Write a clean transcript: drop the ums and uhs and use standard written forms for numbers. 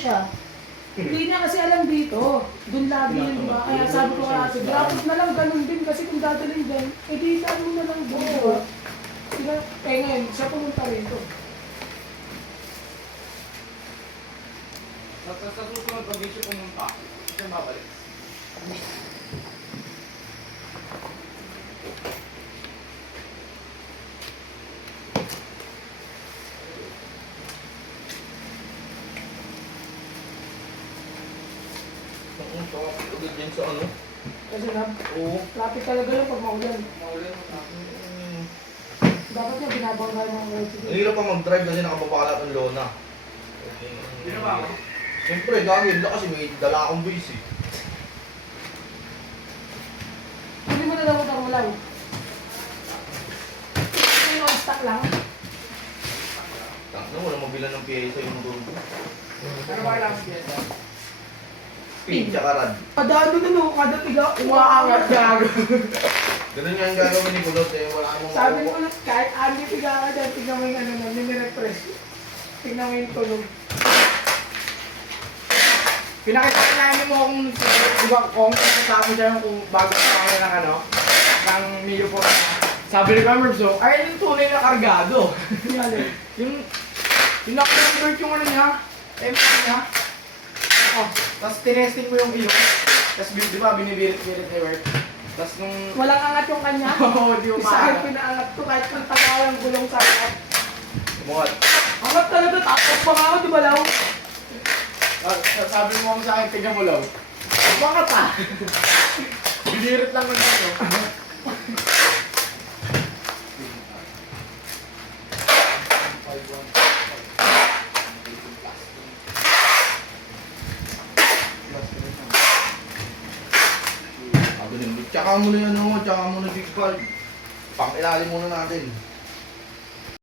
siya. Hindi niya kasi alam dito. Doon lagi yun, diba? Kaya sabi ko nga, drop na lang ganun din kasi kung dadalhin dyan, edi mo na lang doon, diba? Sila, ngayon, siya pumunta rito. Sa susunod, pag di siya pumunta, siya babalik. Agad yan sa ano? Kasi na, Oo. traffic talaga yun pag maulan. Maulan mo na. Dapat niya binabangga ng road. Ang hirap pa mag-drive kasi nakababala ng lona. Sino ba ako? Siyempre, gagawin lang kasi may dala akong base eh. Hindi mo na daw ang ulaw. Ito yung stock lang. Tangina, wala mabilan ng pyesa yung motor ko. Ano ba kailangan piyesa? Pin, tsaka rad. Kada no, kada piga, Umaangat gago. Ganun nga yung gagawin ni Kulot eh. Wala akong sabi ko lang, kahit ani piga ka dyan, tignan mo yung ano na, nire-refresh. Tignan mo yung tulog. Pinakita ko namin mo kung diba kung kasama siya kung bago sa kanya ng ano, ng Mio po. Sabi ni Cameron, so, ay yung tunay na kargado. yung naka-convert yung ano niya, MP niya. Oh, tapos tinesting mo yung iyo. Tapos di ba binibirit-birit ni Wert. Tapos nung... Walang angat yung kanya. Oo, di mo Isa maaga. pinaangat ko kahit ang tagal ng gulong sa akin. Mukat. Angat talaga, tapos pa nga ako, di ba law? Sabi mo ako sa akin, tignan mo lang. Bakit ah? Binirit lang ng ano. Tsaka mo na yan, tsaka mo na big valve. Pang ilalim muna natin.